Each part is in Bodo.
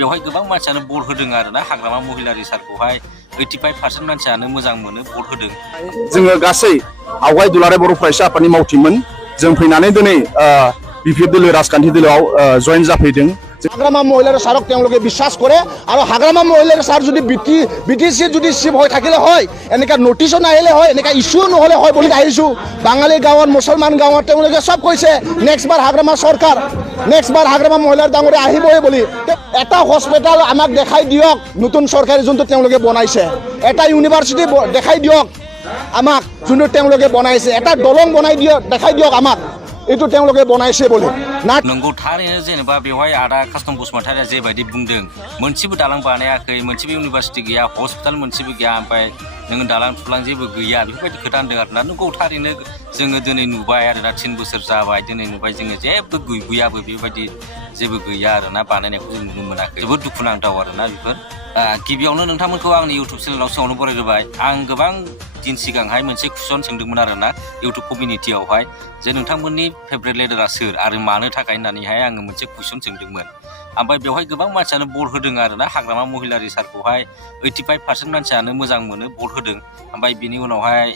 बेवहाय गोबां मानसियानो भट होदों आरोना हाग्रामा महिलारि सारखौहाय 85% मानसियानो मोजां मोनो भट होदों। जोङो गासै आवगाय दुलाराय बर' फरायसा आफादनि मावथिमोन जों फैनानै दिनै BPF दोलो राजखान्थि दोलोआव जयेन जाफैदों। हाग्रामा महिलारि सारक তেওঁলোকে বিশ্বাস কৰে আৰু হাগ্ৰামা মহিলাৰ সাৰ যদি বিটিসি যদি শিব হৈ থাকিলে হয় এনেকা নোটিশো নাহিলে হয় এনেকা ইস্যু নহলে হয় বুলি আহিছো। বাঙালী গাঁৱত মুছলমান গাঁৱত তেওঁলোকে সব কৈছে নেক্সট বাৰ হাগ্ৰামা সরকার নেক্সট বাৰ হাগ্ৰামা মহিলাৰ ডাঙৰে আহিবই বুলি। এটা হস্পিটাল আমাক দেখাই দিয়ক নতুন সরকারি যোনটো তেওঁলোকে বনাইছে, এটা ইউনিভার্সিটি দেখাই দিয়ক আমাক যোনটো তেওঁলোকে বনাইছে, এটা দলং বনাই দিয়ক দেখাই দিয়ক আমাক itu তেওঁলোকে বনাইছে বলি। नंगौ थारैनो जेनेबा बेवहाय आदा कास्टम बसुमतारिया जेबायदि बुंदों मोनसेबो दालां बानायाखै, मोनसेबो इउनिभार्सिटि गैया, हस्पिटाल मोनसेबो गैया, ओमफ्राय नोङो दालां थुलां जेबो गैया बेफोरबायदि खोथा होनदों आरोना। नंगौ थारैनो जोङो दिनै नुबाय आरोना 3 बोसोर जाबाय दिनै नुबाय जोङो जेबो गैयाबो बेबायदि जेबो गैया आरोना बानायनायखौ जों नुनो मोनाखै। जोबोद दुखुनांथाव आरोना बेफोर। गिबियावनो नोंथांमोनखौ आंनि इउटुब चेनेलाव सिगाङावनो बरायग्रोबाय। आं गोबां दिन सिगांहाय मोनसे कुइसन सोंदोंमोन आरोना इउटुब कमिउनिटियावहाय जे नोंथांमोननि फेभरेट लिडारा सोर आरो मानो थाखाय होननानैहाय आङो मोनसे कुइसन सोंदोंमोन। ओमफ्राय बेवहाय गोबां मानसियानो भट होदों आरोना हाग्रामा महिलारि सारखौहाय 85% मानसियानो मोजां मोनो भट होदों। ओमफ्राय बिनि उनावहाय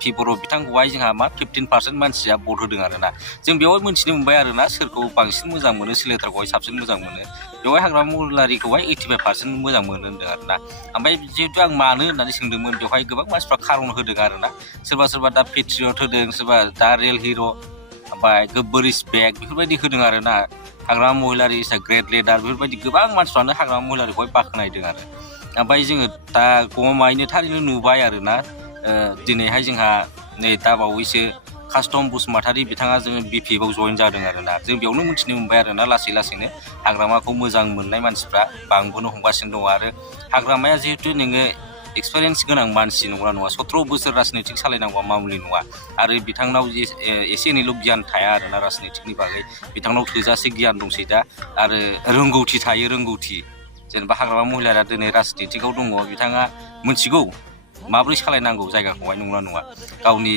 पि बर' बिथांखौहाय जोंहा मा 15% मानसिया भट होदों आरोना। जों बेवहाय मोनथिनो मोनबाय आरोना सोरखौ बांसिन मोजां मोनो, सोर लिडारखौहाय साबसिन मोजां मोनो। बेवहाय हाग्रामा महिलारिखौहाय 85% मोजां मोनो होन्दों आरोना। ओमफ्राय जिहेतु आं मानो होननानै सोंदोंमोन बेवहाय गोबां मानसिफ्रा खारन होदों आरोना। सोरबा सोरबा दा पेट्रियट होदों, सोरबा दा रियेल हिर', ओमफ्राय गोब्बोर इज बेक बेफोरबायदि होदों आरोना। हाग्रामा महिलारि इज ए ग्रेट लिडार बेफोरबायदि गोबां मानसिफ्रानो हाग्रामा महिलारिखौहाय बाख्नायदों आरो। ओमफ्राय जोङो दा गमामायैनो थारैनो नुबाय आरोना दिनैहाय जोंहा नै दा बावैसो कास्टम बसुमतारी बिथाङा जोङो BPF आव जयेन जादों आरोना। जों बेयावनो मिथिनो मोनबाय आरोना लासै लासैनो हाग्रामाखौ मोजां मोननाय मानसिफ्रा बांबोनो हमगासिनो दङ। आरो हाग्रामाया जिहेतु नोङो एक्सपिरियेन्स गोनां मानसि नंगौना नङा, 17 बोसोर राजनितिक सालायनांगौआ मामुलि नङा। आरो बिथांनाव एसे एनैल' गियान थाया आरोना राजनितिकनि बागै, बिथांनाव थोजासे गियान दंसै दा आरो रोंगौथि थायो रोंगौथि। जेनेबा हाग्रामा महिलारिया दिनै राजनितिकआव दङ, बिथाङा मिथिगौ माबोरै सालायनांगौ जायगाखौहाय नंगौना नङा, गावनि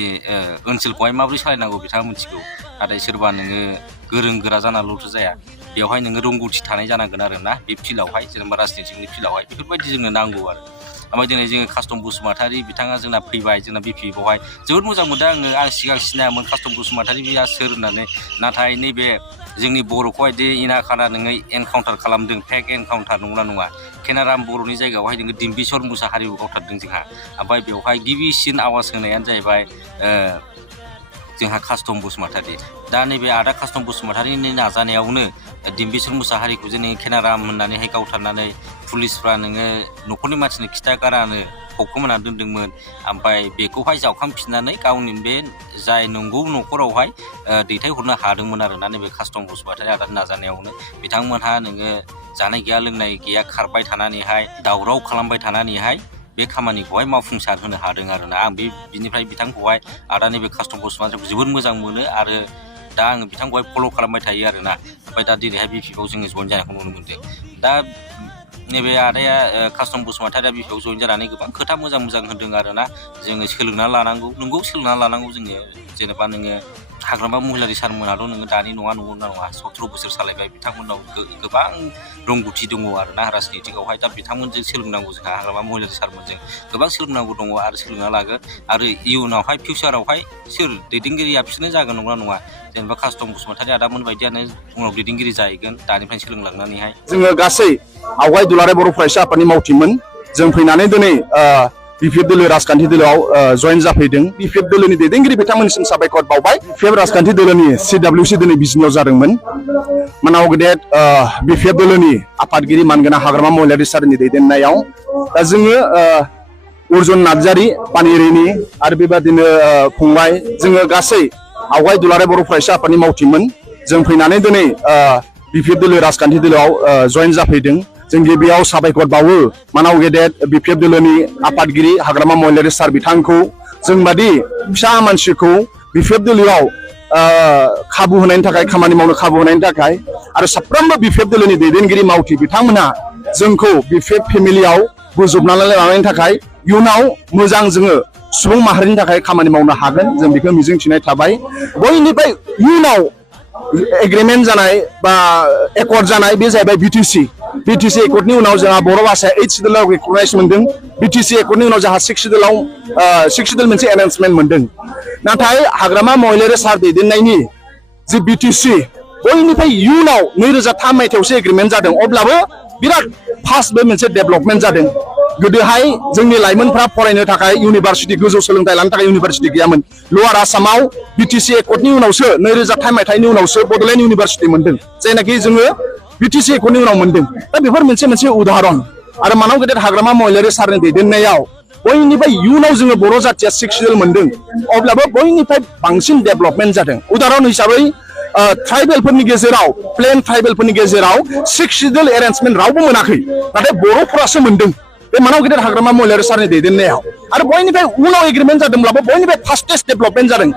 ओनसोलखौहाय माबोरै सालायनांगौ बिथाङा मिथिगौ। नाथाय सोरबा नोङो गोरों गोरा जानाल'थ' जाया, बेवहाय नोङो रोंगौथि थानाय जानांगोन आरोना बे फिल्डआवहाय, जेनेबा राजनितिकनि फिल्डआवहाय बेफोरबायदि जोंनो नांगौ आरो। ओमफ्राय दिनै जोङो कास्टम बसुमतारी बिथाङा जोंना फैबाय जोंना BPF आवहाय जोबोद मोजां मोनदों आङो। आं सिगां सिनायामोन कास्टम बसुमतारी बिया सोर होननानै, नाथाय नैबे जोंनि बर'खौहाय दि इना खाना नोङो एनकाउन्टार खालामदों, फेक एनकाउन्टार नंगौना नङा, केनाराम बर'नि जायगायावहाय नोङो दिम्बिसर मुसाहारिबो गावथारदों जोंहा। ओमफ्राय बेवहाय गिबिसिन आवाज होनायानो जाहैबाय जोंहा कास्टम बसुमतारी। दा नैबे आदा कास्टम बसुमतारीनि नाजानायावनो दिम्बिसर मुसाहारिखौ जे नोङो केनाराम होननानैहाय गावथारनानै पुलिसफ्रा नोङो न'खरनि मानसिनो खिथागारानो फबखोमाना दोनदोंमोन। ओमफ्राय बेखौहाय जावखांफिननानै गावनि बे जाय नंगौ न'खरावहाय दैथायहरनो हादोंमोन आरोना नैबे कास्टम बसुमतारी आदानि नाजानायावनो। बिथांमोनहा नोङो जानाय गैया लोंनाय गैया खारबाय थानानैहाय दावराव खालामबाय थानानैहाय बे खामानिखौहाय मावफुंसार होनो हादों आरोना। आं बिनिफ्राय बिथांखौहाय आदा नैबे कास्टम बसुमतारीखौ जोबोद मोजां मोनो आरो दा आङो बिथांखौहाय फल' खालामबाय थायो आरोना। ओमफ्राय दा दिनैहाय BPF आव जोङो जयेन जानायखौ नुनो मोनदों। दा नैबे आदाया कास्टम बसुमतारीया BPF आव जयेन जानानै गोबां खोथा मोजां मोजां होन्दों आरोना। जोङो सोलोंना लानांगौ, नंगौ सोलोंना लानांगौ जोङो। जेनेबा नोङो हाग्रामा महिलारि सारमोनाथ' नोङो दानि नङा नंगौना नङा, 17 बोसोर सालायबाय, बिथांमोनाव गोबां रोंगौथि दङ आरोना राजनितिकआवहाय। दा बिथांमोनजों सोलोंनांगौ, जोंहा हाग्रामा महिलारि सारमोनजों गोबां सोलोंनांगौ दङ आरो सोलोंना लागोन। आरो इयुनावहाय फिउचारावहाय सोर दैदेनगिरिया बिसोरनो जागोन नंगौना नङा, जेनेबा कास्टम बसुमतारी आदामोन बायदियानो उनाव दैदेनगिरि जाहैगोन दानिफ्रायनो सोलोंलांनानैहाय। जोङो गासै आवगाय दुलाराय बर' फरायसा आफादनि मावथिमोन जों फैनानै दिनै BPF दोलो राजखान्थि दोलोआव जयेन जाफैदों। BPF दोलोनि दैदेनगिरि बिथांमोननिसिम साबायखर बावबाय। BPF राजखान्थि दोलोनि CWC दिनै बिजिनियाव जादोंमोन। मानाव गेदेर BPF दोलोनि आफादगिरि मानगोनां हाग्रामा महिलारि सारनि दैदेननायाव दा जोङो अर्जुन नार्जारी पानिरिनि आरो बेबादिनो फंबाय जोङो गासै आवगाय दुलाराय बर' फरायसा आफादनि मावथिमोन जों फैनानै दिनै BPF दोलो राजखान्थि दोलोआव जयेन जाफैदों। जों गिबियाव साबायखर बावो मानाव गेदेर BPF दोलोनि आफादगिरि हाग्रामा महिलारि सार बिथांखौ, जोंबादि फिसा मानसिखौ BPF दोलोआव खाबु होनायनि थाखाय, खामानि मावनो खाबु होनायनि थाखाय, आरो साफ्रोमबो BPF दोलोनि दैदेनगिरि मावथि बिथांमोनहा जोंखौ BPF फेमिलियाव बोजबनानै लानायनि थाखाय इयुनाव मोजां जोङो सुबुं माहारिनि थाखाय खामानि मावनो हागोन, जों बेखौ मिजिंथिनाय थाबाय। बयनिफ्राय इयुनाव एग्रीमेंट जानाय बा एकर्ड जानाय बे जाहैबाय बिटिसि एकर्डनि उनाव जोंहा बर' भाषाया 8 शिड्यूलाव रिकगनाइज मोनदों बिटिसि एकर्डनि उनाव जोंहा 6 शिड्यूल मोनसे एनाउन्समेन्ट मोनदों नाथाय हाग्रामा महिलारि सार दैदेननायनि जि बिटिसि बयनिफ्राय इयुनाव 2003 मायथाइयावसो एग्रीमेंट जादों अब्लाबो बिराद फास्ट बे मोनसे डेभलपमेन्ट जादों गोदोहाय जोंनि लाइमोनफ्रा फरायनो थाखाय इउनिभार्सिटि गोजौ सोलोंथाइ लानो थाखाय इउनिभार्सिटि गैयामोन लवार आसामाव बिटिसि एकर्डनि उनावसो 2003 मायथाइनि उनावसो बड'लेण्ड इउनिभार्सिटि मोनदों जायनाखि जोङो बिटिसि एकर्डनि उनाव मोनदों दा बेफोर मोनसे उदाहरन आरो मानाव गेदेर हाग्रामा महिलारि सारनि दैदेननायाव बयनिफ्राय इयुनाव जोङो बर' जाथिया 6 शिड्यूल मोनदों अब्लाबो बयनिफ्राय बांसिन डेभलपमेन्ट जादों उदाहरन हिसाबै ट्राइबेलफोरनि गेजेराव प्लेन ट्राइबेलफोरनि गेजेराव 6 शिड्यूल एरेन्जमेन्ट रावबो मोनाखै नाथाय बर'फोरासो मोनदों बे मानाव गेदेर हाग्रामा महिलारि सारनि दैदेननायाव आरो बयनिफ्राय उनाव एग्रीमेंट जादोंब्लाबो बयनिफ्राय फास्टेस्ट डेभलपमेन्ट जादों